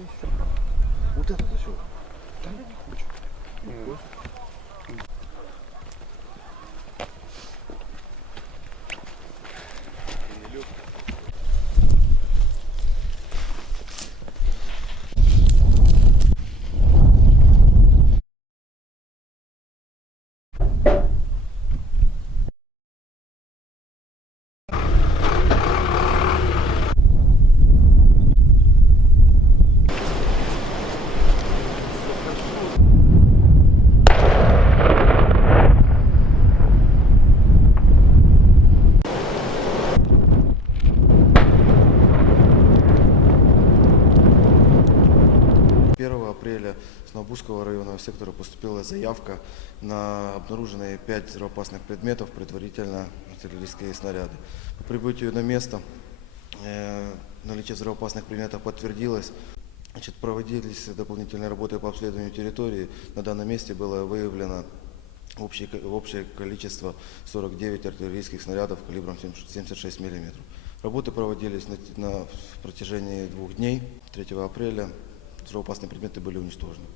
еще. Вот это зачем? Да не хочу. Не хочешь? Первого апреля с Новобузского районного сектора поступила заявка на обнаруженные пять взрывоопасных предметов, предварительно артиллерийские снаряды. По прибытию на место э, наличие взрывоопасных предметов подтвердилось. Значит, проводились дополнительные работы по обследованию территории. На данном месте было выявлено общее, общее количество 49 артиллерийских снарядов калибром 76 мм. Работы проводились на, на протяжении двух дней. 3 апреля взрывоопасные предметы были уничтожены.